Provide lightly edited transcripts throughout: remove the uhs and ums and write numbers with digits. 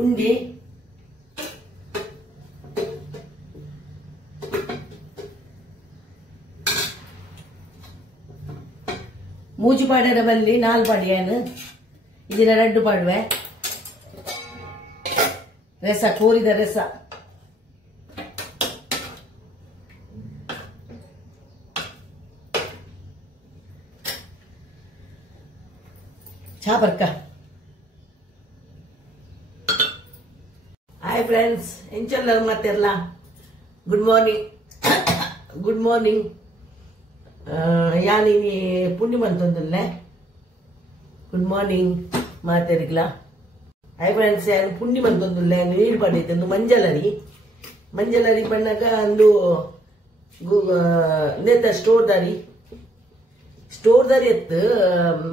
ಉಂಡಿ ಮೂಜಿ ಪಾಡ್ಯದ ಬಲ್ಲಿ 4 ಪಾಡ್ಯನು ಇದನ್ನ 2 ಪಾಡುವೆ ರಸ ಕೋರಿದ ರಸ ಚಾಪರ್ಕ ಹಾಯ್ ಫ್ರೆಂಡ್ಸ್ ಎಂಚಲ್ಲ ಮತ್ತೆಲ್ಲ ಗುಡ್ ಮಾರ್ನಿಂಗ್ ಯಾನಿ ಪುಣ್ಯಮಂತೊಂದುಲ್ಲೆ ಗುಡ್ ಮಾರ್ನಿಂಗ್ ಮಾತಾಡಿಗ್ಲಾ ಹಾಯ್ ಫ್ರೆಂಡ್ಸ್ ಯಾನು ಪುಣ್ಯಮಂತೊಂದುಲ್ಲೆ ನೀರು ಪಡೀತಂದು ಮಂಜಲರಿ ಪಣ್ಣಗ ಅಂದು ನೇತ ಸ್ಟೋರ್ ದಾರಿ ಎತ್ತು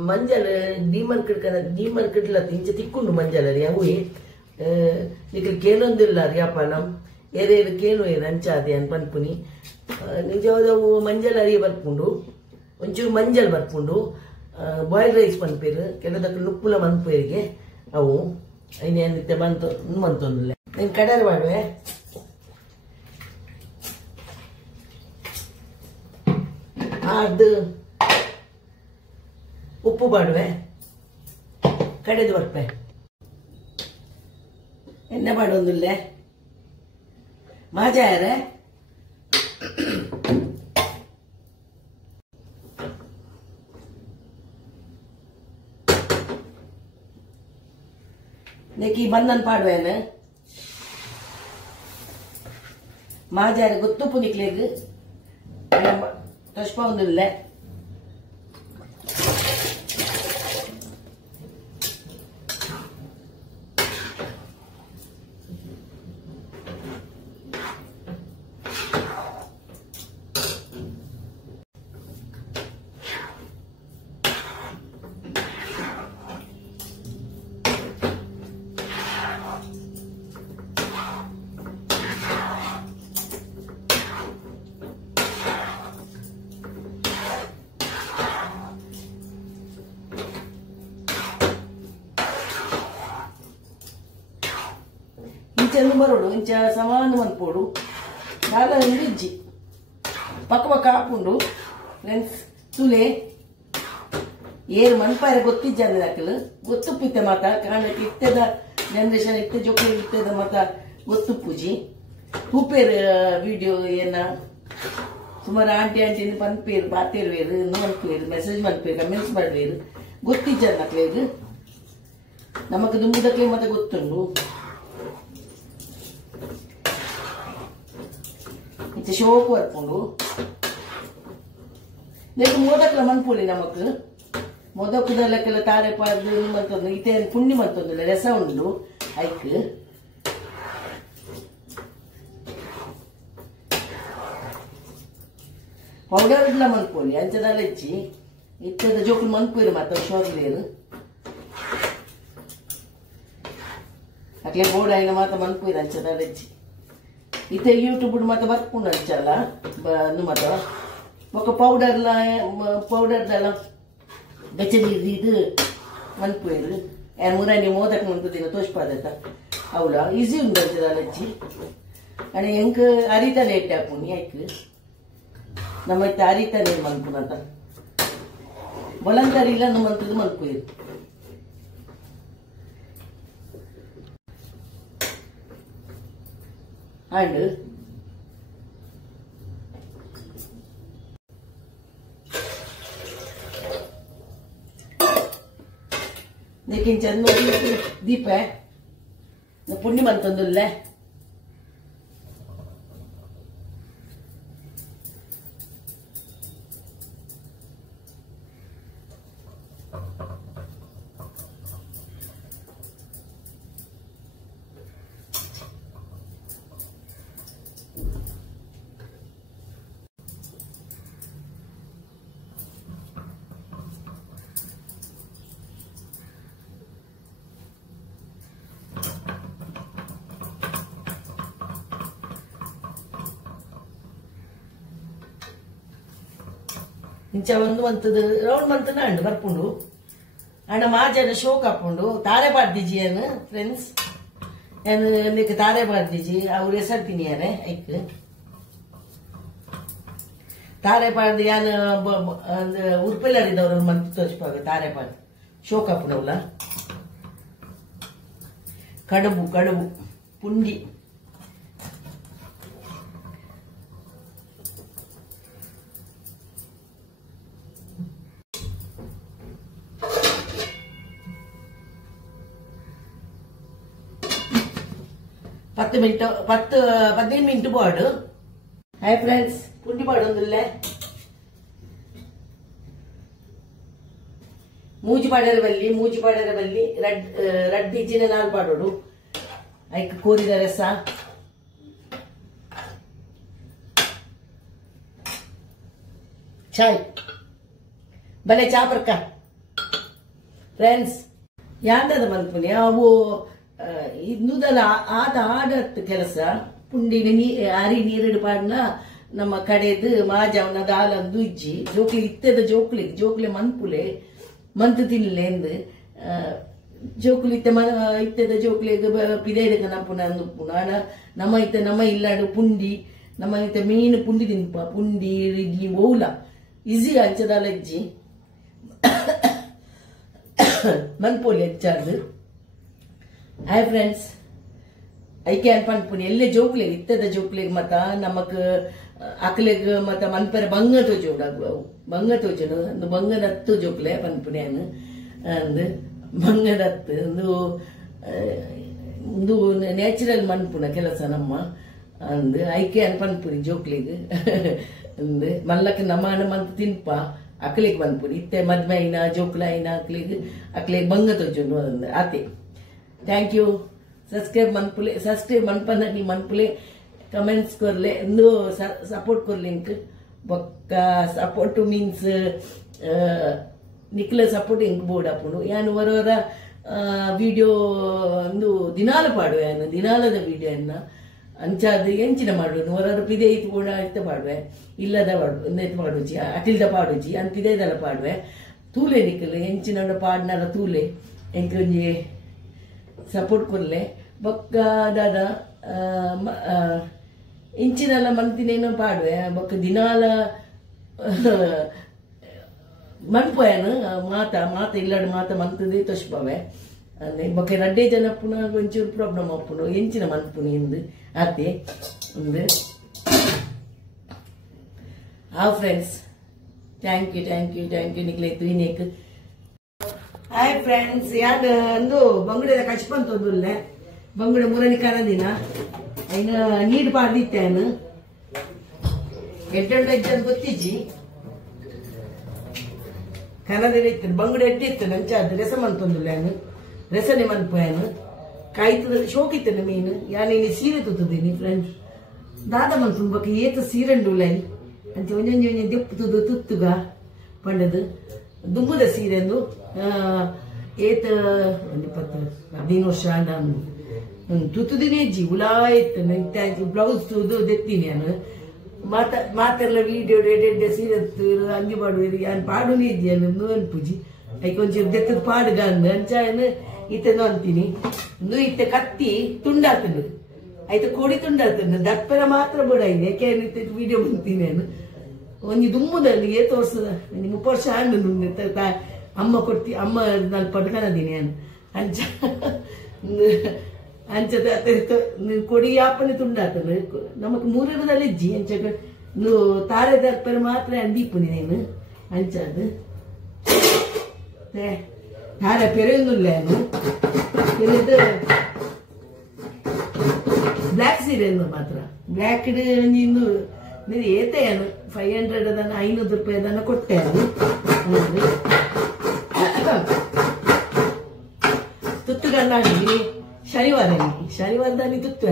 ಮಂಜಲ್ ಡಿಮಾರ್ಕೆಟ್ ಇಂಚ ತಿಕ್ಕೊಂಡು ಮಂಜಲರಿ ಅವು ಕೇನೊಂದಿಲ್ಲ ರೀ ಅಪ್ಪನಂ ಏರೇನು ಅಂಚಾದೆ ಅಂತ ಪನ್ಪುನಿ ನಿಜವಾದವು ಮಂಜಲ್ ಅರಿ ಬರ್ಕೊಂಡು ಒಂಚೂರು ಮಂಜಲ್ ಬರ್ಕೊಂಡು ಬಾಯ್ಲ್ ರೈಸ್ ಪನ್ಪೇರು ಕೆಲದಕ್ಕೆ ನುಪ್ಪುಲ ಮನ್ಪೇರಿಗೆ ಅವು ಐನೇನಿತ್ತೆ ಬಂತೊಂದಿಲ್ಲ ನೀನು ಕಡರ್ ಮಾಡುವೆ ಅದು ಉಪ್ಪು ಬಾಡುವೆ ಕಡೆದು ಬರ್ಪೆ ಎಣ್ಣೆ ಮಾಡೋದಿಲ್ಲ ಮಾಜಾರ ನೆಕ್ಕಿ ಬಂದನ್ ಪಾಡುವೇನು ಮಾಜಾರ ಗೊತ್ತುಪ್ಪು ನಿಕ್ಲೇದು ತಷ್ಪ ಒಂದಿಲ್ಲ ಇಂಚನ್ನು ಬರೋಡು ಇಂಚ ಸಮಾನ ಮನ್ಪೋಡು ನಾಲ ಇಜ್ಜಿ ಪಕ್ಕ ಹಾಕೊಂಡು ಫ್ರೆಂಡ್ಸ್ ತುಲೆ ಏರು ಮನ್ಪಾರ ಗೊತ್ತಿಜ್ಜಂದ್ರೆ ಹಾಕಲು ಗೊತ್ತುಪ್ಪಿತ್ತೆ ಮಾತ ಕಾರಣಕ್ಕೆ ಇತ್ತದ ಜನರೇಷನ್ ಇತ್ತೆ ಜೋಕಿ ಇತ್ತದ ಮಾತ ಗೊತ್ತುಪ್ಪುಜಿ ಹೂಪೇರು ವಿಡಿಯೋ ಏನ ಸುಮಾರು ಆಂಟಿ ಪನ್ಪೇರು ಬಾತೇರುವೇರು ಮನ್ಪೇರು ಮೆಸೇಜ್ ಮನ್ಪೇರು ಕಮೆಂಟ್ಸ್ ಮಾಡ್ವೇರು ಗೊತ್ತಿಜ್ಜಂದು ಹಾಕ್ಲೇದು ನಮಕ್ ದುಂಬುದಕ್ಕೆ ಮತ್ತೆ ಗೊತ್ತುಂಡು ಶೋಕು ಬರ್ಕೊಂಡು ಮೋದಕ್ಲ ಮನ್ಪುಳಿ ನಮಕ್ ಮೊದಕುದಲ್ಲಕ್ಕೆಲ್ಲ ತಾರೆ ಪಾರ್ದು ನಿಮ್ಮಂತಂದು ಇತೆ ಪುಣ್ಯ ಮಂತೊಂದಿಲ್ಲ ರಸ ಉಂಡು ಐಕ್ ಪೌಡರ್ ಇಡ್ಲ ಮನ್ಪುಳಿ ಅಂಚದಲ್ಲ ಹೆಚ್ಚಿ ಇತ್ತದ ಜೋಕುಲು ಮನ್ಪುರಿ ಮತ್ತ ಶೋಗ್ಲೇರು ಅಕ್ಲೆ ಬೋರ್ಡ್ ಆಯ್ನ ಮಾತ ಮನ್ಪುರಿ ಅಂಚದಲ್ಲ ಹೆಚ್ಚಿ ಇತ್ತೆ ಯೂಟ್ಯೂಬ್ ಮತ್ತೆ ಬರ್ಕೊಂಡು ಅಂಚಲ್ಲ ಮತ ఒక పౌడర్ల గచ్చది ఇది మన్పోయారు మురాని మోదక ముందు తోసిపాదట అవులా ఈజీ ఉండదు దాని అని ఎంక అరిత లేట్ ఆపుని ఐక్ ನಮ್ಮೈತೆ ಅರಿತಾನೆ ಮನ್ಪುನತ ಬಲಂತರಿ ಇಲ್ಲ ನಮ್ಮಂತದ್ದು ಮನ್ಪುಯ್ರು ಅಂಡ್ लेकिन चंद दीप है पुण्य मंतंदुल्ले ಇಂಚ ಒಂದು ಮಂತದ ರೌಂಡ್ ಮಂತನ ಅಂಡ್ ಬರ್ಪುಂಡು ಅಂಡ ಮಾಜನ ಶೋಕ್ ಹಾಕೊಂಡು ತಾರೆ ಪಾಡ್ದಿಜಿಯನ್ ಫ್ರೆಂಡ್ಸ್ ನಿಕ್ಕೆ ತಾರೆ ಪಾಡ್ದಿಜಿ ಅವ್ರು ಹೆಸರ್ತೀನಿ ಯಾರೆ ಐಕ್ ತಾರೆ ಪಾಡ್ದು ಯಾನು ಉರ್ಪೆಲ್ಲರಿದ್ದವ್ರು ಮಂತ್ ತೋರಿಸ್ಪಾಗ ತಾರೆ ಪಾಡ್ದು ಶೋಕಪ್ಪನವಲ್ಲ ಕಡುಬು ಕಡುಬು ಪುಂಡಿ പത്ത് 15 മിനിറ്റ് പാട് ഹായ് ഫ്രണ്ട്സ് പുണ്ടി പാടൊന്നുമില്ലേ ಮೂಜಿ ಬಲ್ಲಿ ರಡ್ ಇಜ್ಜಿನ ನಾಲ್ ಪಾಡೋಡು ಐಕ್ ಕೋರಿದ ರಸ ಚಾಯ್ ಬಲೆ ಚಾ ಬರ್ಕ ಫ್ರೆಂಡ್ಸ್ ಯಾಂದದ ಮಲ್ಪುನಿ ಅವು ಇನ್ನುದಲ್ಲ ಆಡತ್ ಕೆಲಸ ಪುಂಡಿಗೆ ಅರಿ ನೀರಿಡು ಪಾಡ್ನ ನಮ್ಮ ಕಡೆದು ಮಾಜವನ ದಾಲಂದು ಇಜ್ಜಿ ಜೋಕ್ಲಿ ಇತ್ತದ ಜೋಕ್ಲಿ ಮನ್ಪುಲೆ ಮಂತ್ ತಿನ್ಲೆ ಎಂದು ಜೋಕ್ಲಿ ಇತ್ತದ ಜೋಕ್ಲಿಗೆ ಪಿದೇಡಕ ನಪ್ಪುನ ಅಂದುಪ್ಪುನ ನಮ್ಮ ಇಲ್ಲಾಡು ಪುಂಡಿ ನಮ್ಮ ಮೀನು ಪುಂಡಿ ತಿನ್ಪ ಪುಂಡಿ ಇಡ್ಲಿ ಓಲ ಈಸಿ ಹಂಚದಾಲ ಇಜ್ಜಿ ಮನ್ಪೋಲಿ ಹೆಚ್ಚಾರ್ದು ಹಾಯ್ ಫ್ರೆಂಡ್ಸ್ ಐಕೆ ಅನ್ಪನ್ಪುನಿ ಎಲ್ಲೇ ಜೋಕ್ಲೆಗ್ ಇತ್ತದ ಜೋಕ್ಲೆಗ್ ಮತ್ತ ನಮಕ್ ಅಕ್ಲೆಗ್ ಮತ್ತ ಮನ್ಪರ ಬಂಗ ತೋಜೋಡು ಅವು ಬಂಗ ತೋಜೋಡು ಒಂದು ಬಂಗದ ಹತ್ತು ಜೋಕ್ಲೆ ಪನ್ಪುನಿ ಅನ್ನು ಅಂದು ಬಂಗದ ಹತ್ತು ಒಂದು ನ್ಯಾಚುರಲ್ ಮನ್ಪುನ ಕೆಲಸ ನಮ್ಮ ಅಂದು ಐಕೆ ಅನ್ಪನ್ಪುನಿ ಜೋಕ್ಲೆಗ್ ಅಂದು ಮಲ್ಲಕ್ಕೆ ನಮ್ಮ ಮಂತ್ ತಿನ್ಪ ಅಕ್ಲೆಗ್ ಮನ್ಪುನಿ ಇತ್ತೆ ಮದ್ವೆ ಐನ ಜೋಕ್ಲ ಐನ ಅಕ್ಲೆಗ್ ಬಂಗ ತೋಜೋಡು ಅಂದು ಆತೆ ಥ್ಯಾಂಕ್ ಯು ಸಬ್ಸ್ಕ್ರೈಬ್ ಮನ್ಪನಗಿ ಮನ್ಪುಲೆ ಕಮೆಂಟ್ಸ್ ಕೊರ್ಲೆ ಎಂದು ಸಪೋರ್ಟ್ ಕೊರ್ಲಿಂಕ್ ಬೊಕ್ಕ ಸಪೋರ್ಟ್ ಮೀನ್ಸ್ ನಿಕ್ಲ ಸಪೋರ್ಟ್ ಇಂಕ್ ಬೋರ್ಡ್ ಅಪ್ಪುಂಡು ಯಾನು ವರವರ ವಿಡಿಯೋ ಒಂದು ದಿನಾಲ ಪಾಡುವೆ ಯಾನು ದಿನಾಲದ ವಿಡಿಯೋ ಅನ್ನ ಅಂಚಾದ ಎಂಚಿನ ಮಾಡುವೆ ವರವರ ಪಿದೆ ಇತ್ತು ಕೂಡ ಇತ್ತ ಪಾಡುವೆ ಇಲ್ಲದ ಪಾಡುಜಿ ಅಟಿಲ್ದ ಪಾಡುಜಿ ಅನ್ ಪಿದೆದಲ್ಲ ಪಾಡುವೆ ತೂಲೆ ನಿಕ್ಕಲು ಎಂಚಿನ ಪಾಡ್ನಾರ ತೂಲೆ ಎಂಕೊಂಜಿ ಸಪೋರ್ಟ್ ಕೊರ್ಲೆ ಬೊಕ್ಕ ದಾದ ಇಂಚಿನಲ್ಲ ಮಂತಿನೇನೋ ಪಾಡುವೆ ಬೊಕ್ಕ ದಿನಾಲ ಮನ್ಪೋಯನು ಮಾತ ಇಲ್ಲಾಡು ಮಾತ ಮಂತದೇ ತೋಷ್ಪವೆ ಬೊಕ್ಕ ರಡ್ಡೆ ಜನ ಪುನಃ ಒಂಚೂರು ಪ್ರಾಬ್ಲಮ್ ಅಪ್ಪುನು ಎಂಚಿನ ಮನ್ಪುನಿ ಎಂದು ಆತೆ ಒಂದು ಫ್ರೆಂಡ್ಸ್ ಥ್ಯಾಂಕ್ ಯು ನಿಕ್ಲೆ ತುಯಿನೇಕ್ ಹಾಯ್ ಫ್ರೆಂಡ್ಸ್ ಯಾದ ಅಂದು ಬಂಗುಡೆದ ಕಚ್ಪಂತೊಂದುಲ್ಲೆ ಬಂಗುಡೆ ಮೂರನೇ ಕನದಿನ ಐನ ನೀಡ್ ಪಾಡ್ದಿತ್ತೇನು ಎಡ್ಡೆಂಡು ಎಜ್ಜನ್ ಗೊತ್ತಿಜ್ಜಿ ಕನದಿನ ಇತ್ತು ಬಂಗುಡೆ ಎಡ್ಡಿತ್ತು ನಂಚಾದ ರೆಸ ಮಂತೊಂದುಲ್ಲೇನು ರೆಸನೆ ಮನ್ಪೋಯನು ಕಾಯ್ತದ ಶೋಕಿತ್ತನು ಮೀನು ಯಾನೇನು ಸೀರೆ ತುತ್ತದೀನಿ ಫ್ರೆಂಡ್ಸ್ ದಾದ ಮನ್ಪುನ್ ಬಕ್ಕ ಏತ ಸೀರೆಂಡುಲೈ ಅಂತ ಒಂಜೊಂಜಿ ದೆಪ್ಪುತುದು ತುತ್ತುಗ ಪಂಡದು ದುಂಬುದ ಸೀರೆಂದು ಏತ 15 ವರ್ಷ ತುತ್ತುದಿನೇ ಜಿ ಉಲಾಯ್ತು ಬ್ಲೌಸ್ ತುದು ದೆತ್ತೀನಿ ನಾನು ಮಾತೆಲ್ಲ ವಿಡಿಯೋ ಎಡೆ ಸೀರೆ ಅಂಗಿ ಪಾಡುವ ಯಾನ್ ಪಾಡುನೇ ಇದ್ದೀಯಲ್ಲ ಅನ್ಪುಜಿ ಐಕೆ ಒಂಚೂರು ದೆತ್ತದ ಪಾಡುಗ ಅಂದ ಅಂಚಾಯನು ಈತನು ಅಂತೀನಿ ಇತ್ತೆ ಕತ್ತಿ ತುಂಡಾತನು ಆಯ್ತು ಕೋಡಿ ತುಂಡಾತನು ದಪ್ಪರ ಮಾತ್ರ ಬಿಡ ಯಾಕೆ ವಿಡಿಯೋ ಬಂತೀನಿ ನಾನು ಒಂಜಿ ದುಮ್ಮದಲ್ಲಿ ಏತ ವರ್ಷದ 30 ವರ್ಷ ಅಮ್ಮ ಕೊಡ್ತಿ ಅಮ್ಮ ನಾನು ಪಡ್ಕನದೀನಿ ನಾನು ಅಂಚದ ಕೊಡಿ ಯಾಪನೆ ತುಂಡಾತನು ನಮಕ್ ಮೂರದಲ್ಲಿ ಇಜ್ಜಿ ಅಂಚಕ ತಾರೆ ದಪ್ಪರ ಮಾತ್ರ ಅಂದೀಪುನಿ ನೀನು ಅಂಚದು ತಾರೆ ಪೆರೆಯೊಂದುಲ್ಲೇನು ಇದು ಬ್ಲ್ಯಾಕ್ ಸೀರೆ ಮಾತ್ರ ಬ್ಲ್ಯಾಕ್ ನೀನು ಏತೇನು 500 ಅದನ್ನ 500 ರೂಪಾಯಿ ಅದನ್ನ ಕೊಟ್ಟೆ ಅದು ತುತ್ತುಗಣ್ಣಿ ಶನಿವಾರದಲ್ಲಿ ತುತ್ತು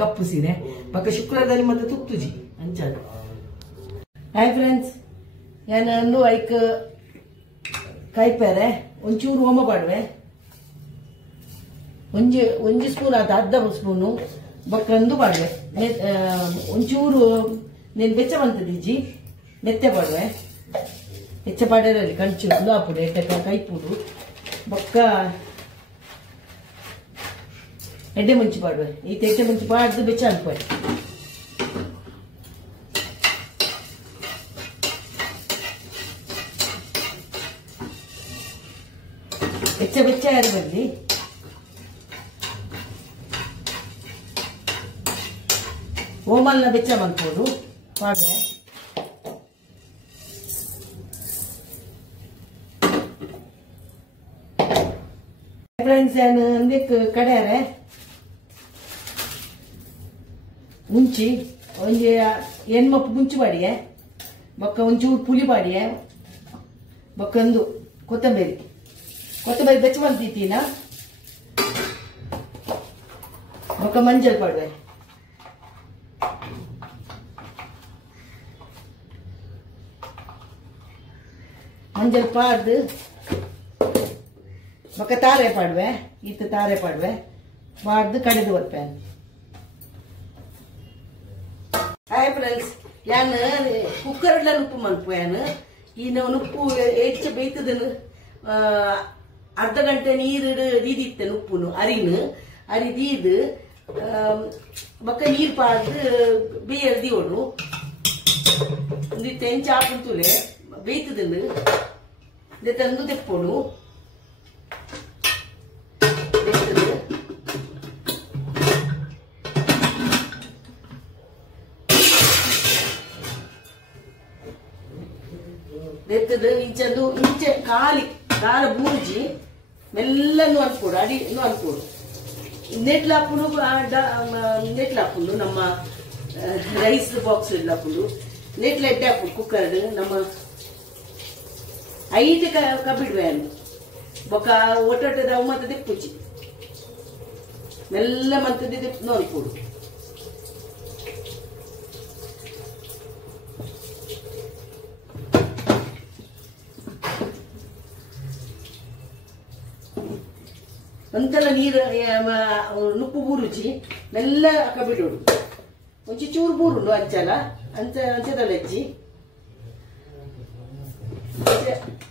ಕಪ್ಪು ಸೀರೆ ಪಕ್ಕ ಶುಕ್ರವಾರದಲ್ಲಿ ಮತ್ತೆ ತುತ್ತುಜಿ ಅಂಚಾದ ಹಾಯ್ ಫ್ರೆಂಡ್ಸ್ ನಾನು ಐಕ್ ಕಾಯ್ಪೇರೆ ಒಂಚೂರು ಹೋಮ ಪಾಡುವೆ ಒಂಜಿ ಸ್ಪೂನ್ ಆತ ಅರ್ಧ ಸ್ಪೂನು ಬಕ್ಕಂದು ಪಾಡುವೆ ಒಂಚೂರು ನೀನು ಬೆಚ್ಚ ಬಂತದಿಜ್ಜಿ ನೆತ್ತೆ ಪಾಡುವೆ ಹೆಚ್ಚ ಪಾಡರಲ್ಲಿ ಕಂಚು ಹಾಪುಡು ಎಟ್ಟ ಕೈಪುಡು ಬೊಕ್ಕ ಎಡ್ಡೆ ಮುಂಚಿ ಪಾಡುವೆ ಈ ಎಡ್ಡೆ ಮುಂಚಿ ಪಾಡ್ದು ಬೆಚ್ಚ ಅನ್ಪೋಯ್ ಬೆಚ್ಚ ಬೆಚ್ಚ ಯಾರು ಬರಲಿ ಓಮಲ್ನ ಬೆಚ್ಚ ಮನ್ಪೋದು ಪಾಡುವೆ ಫ್ರೆಂಡ್ಸ್ ಅಂದಕ್ಕೆ ಕಡೆಯಾರೆ ಮುಂಚಿ ಒಂಜಿ ಹೆಣ್ಮಪ್ಪು ಮುಂಚಿ ಬಾಡಿಗೆ ಬೊಕ್ಕ ಒಂಚೂರು ಪುಲಿ ಬಾಡಿಗೆ ಬೊಕ್ಕೊಂದು ಕೊತ್ತಂಬರಿ ಬೆಚ್ಚ ಬಂತೀನ ಬೊಕ್ಕ ಮಂಜಲ್ ಪಾಡುವೆ ಮಂಜಲ್ ಪಾಡ್ದು ಬೊಕ್ಕ ತಾರೆ ಪಾಡುವೆ ಈತ ತಾರೆ ಪಾಡುವೆ ಪಾಡ್ದು ಕಡೆದು ಬರ್ಪೇನೆ ಹಾಯ್ ಫ್ರೆಂಡ್ಸ್ ಯಾನ್ ಕುಕ್ಕರ್ ಉಪ್ಪು ಮಲ್ಪೋಯಾನು ಈ ಉಪ್ಪು ಹೆಚ್ಚು ಬೇಯ್ತದನು ಅರ್ಧ ಗಂಟೆ ನೀರು ದೀದಿತ್ತೇನೆ ಉಪ್ಪುನು ಅರಿದೀದು ಬೊಕ್ಕ ನೀರು ಪಾಡ್ದು ಬೇಯರ್ ದೀವೋಡು ಒಂದಿತ್ತು ಹೆಂಚು ಹಾಕುತ್ತೂಲೆ ಬೇಯ್ತದನು ತಂದು ತೆಪ್ಪೋಡು ಇಂಚಂದು ಇಂಚೆ ಖಾಲಿ ದಾರ ಬೂರ್ಜಿ ಮೆಲ್ಲನ್ನು ಅನ್ಕೊಡು ಅಡಿನು ಅನ್ಕೊಡು ನೆಟ್ಲಾಪುಂಡು ನಮ್ಮ ರೈಸ್ ಬಾಕ್ಸ್ ಇಡ್ಲಾಪುಂಡು ನೆಟ್ಲ ಎಡ್ಡೆ ಹಾಪುಂಡು ಕುಕ್ಕರ್ ನಮ್ಮ ಐದು ಕಬ್ಬಿಡ್ವೆ ಅನ್ನು ಬೊಕ್ಕ ಒಟ್ಟೊಟ್ಟದ ಮತ್ತೆ ದಿಪ್ಪುಚ್ಚಿ ಮೆಲ್ಲ ಮಂತದ್ದು ದಿಪ್ಪು ಅನ್ಕೊಡು ಒಂದ್ಸಲ ನೀರು ನುಪ್ಪು ಬೂರುಚಿ ಮೆಲ್ಲ ಕಬ್ಬಿಡೋಡು ಒಂಚಿ ಚೂರು ಬೂರುಂಡು ಅಂಚದಲ್ಲಿ ಹಚ್ಚಿ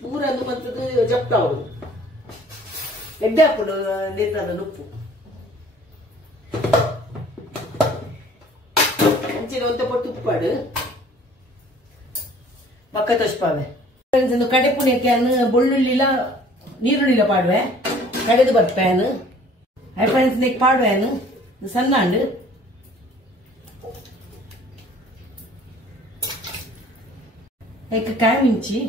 ಬೂರನ್ನು ಮತ್ತದು ಜಪ್ತಾವಡು ಎಡ್ಡೆ ಹಾಕೊಂಡು ನೀರಿನ ನುಪ್ಪು ಅಂಚಿನ ಒಂತ ಪೊಟ್ಟು ಉಪ್ಪಾಡು ಪಕ್ಕ ತೋಷ್ಪಾವೆ ಕಡೆ ಪುಣ್ಯಕ್ಕೆ ಬೊಳ್ಳುಳ್ಳಿಲ ನೀರುಳ್ಳಿಲ ಪಾಡುವೆ ಕಡೆದು ಬರ್ಪೇನು ಹೈ ಫ್ರೆಂಡ್ಸ್ ನೆಕ್ ಪಾಡುವೇನು ಸಣ್ಣ ಅಂಡು ಕಾಯಿ ಮಿಂಚಿ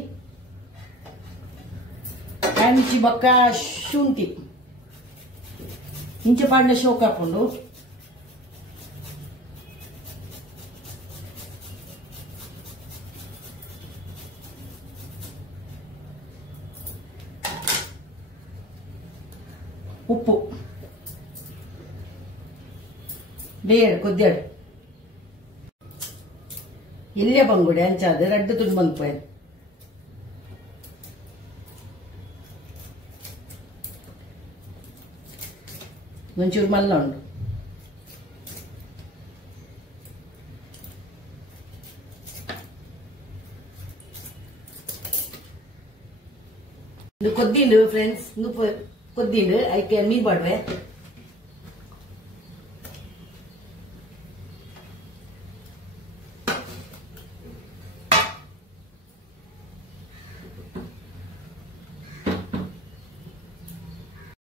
ಬೊಕ್ಕ ಶುಂಠಿ ಇಂಚೆ ಪಾಡಿನ ಶೋಕ್ ಹಾಕೊಂಡು ಉಪ್ಪು ಬೇಡ ಕೊದ್ದಾಡು ಇಲ್ಲೇ ಬಂಗುಡೆ ಅಂಚಾದ ರಡ್ಡು ತುಡು ಬಂದ್ಪೋಯ್ ಒಂಚೂರು ಮಲ್ಲ ಉಂಡು ಇದು ಕೊದ್ದಿಂಡು ಫ್ರೆಂಡ್ಸ್ ಕೊದ್ದಿಂಡು ಐಕೆ ಮೀನ್ ಪಾಡುವೆ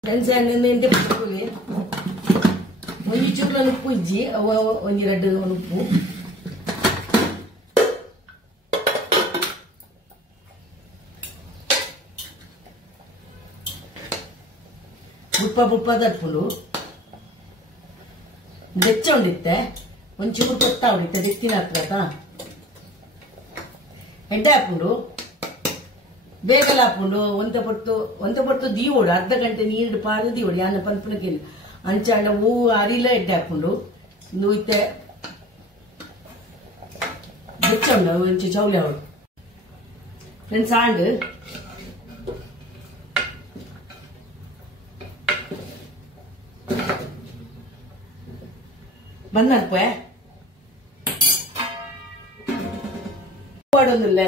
ಫ್ರೆಂಡ್ಸ್ ಎಂಟೆ ಪುಟ್ಟಿ ಒಂಜಿ ಚೂರ್ಲ ಉಪ್ಪು ಇಜ್ಜಿ ಒಂಜಿ ರಡ್ಡು ಉಪ್ಪು ಬುಪ್ಪ ತಟ್ಪುಂಡು ಬೆಚ್ಚ ಉಂಡಿತ್ತೆ ಒಂಚೂರು ಕೊತ್ತ ಉಂಡಿತ್ತೆ ಬೆತ್ತಿನ ಹತ್ರ ಎಡ್ಡೆ ಹಾಕೊಂಡು ಬೇಗಲ ಹಾಕೊಂಡು ಒಂತ ಪೊಟ್ಟು ದೀವೋಡು ಅರ್ಧ ಗಂಟೆ ನೀರು ಪಾರು ದೀವೋಡು ಯಾನ ಪಲ್ಪನಕ್ಕೆ ಅಂಚಾಂಡ ಹೂವು ಅರಿಲ ಎಡ್ಡೆ ಹಾಕೊಂಡು ಇತ್ತೆ ಬೆಚ್ಚ ಉಂಡು ಒಂಚೂರು ಚೌಲೆ ಅವಳು ಫ್ರೆಂಡ್ಸ್ ಆಂಡ್ ಬಂದಪ್ಪ ಪಾಡೋದಿಲ್ಲ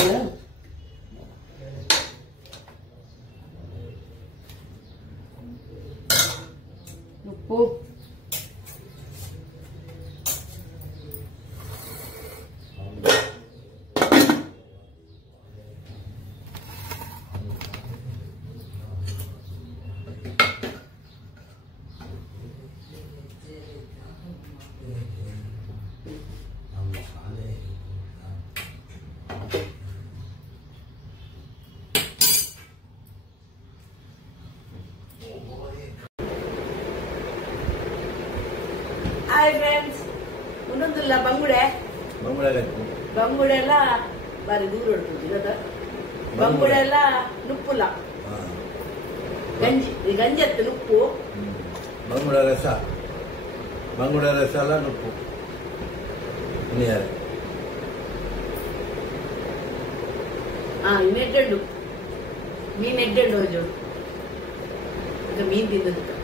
ಉಪ್ಪು ಹಾಯ್ ಫ್ರೆಂಡ್ಸ್, ಒಂದೊಂದಿಲ್ಲ ಬಂಗುಡೆ ಬಂಗುಡೆ ಎಲ್ಲ ಬಾರಿ ದೂರ ಹೊರಟು ಬಂಗುಡೆ ಎಲ್ಲ ನುಪ್ಪುಲ್ಲ ಗಂಜಿ ಗಂಜಿ ಅತ್ತೆ ನುಪ್ಪು ಬಂಗುಡ ರಸ ಎಲ್ಲ ನುಪ್ಪು ಇನ್ನೆಡ್ಡು ಮೀನ್ ಎಡ್ಡೆಂಡು ಜೋಡು ಮೀನ್ ತಿನ್ನದಕ್ಕೆ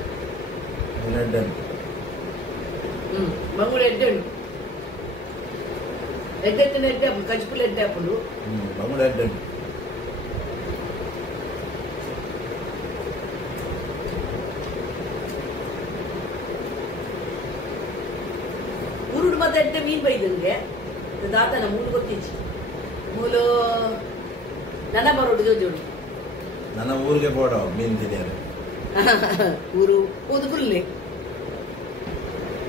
ಬಂಗುಡೆ ಎಡ್ಡೆಂಡು ಎಡ್ಡೆತ್ತಿನ ಎಡ್ಡೆ ಹಾಪು ಕಚ್ಪುಲ ಎಡ್ಡೆ ಹಾಪುಲು ಬಂಗುಡ ಎಡ್ಡೆಂಡು ಊರುಡು ಮತ್ತೆ ಎಡ್ಡೆ ಮೀನ್ ಬೈದಂಗೆ ದಾತನ ಮೂಲು ಗೊತ್ತಿಚ್ಚಿ ಮೂಲು ನನ್ನ ಬರೋಡು ಜೋಡಿ ನನ್ನ ಊರಿಗೆ ಬೋಡ ಮೀನ್ ತಿನ್ನಿಯಾರೆ ಊರು ಊದು ಫುಲ್ಲೆ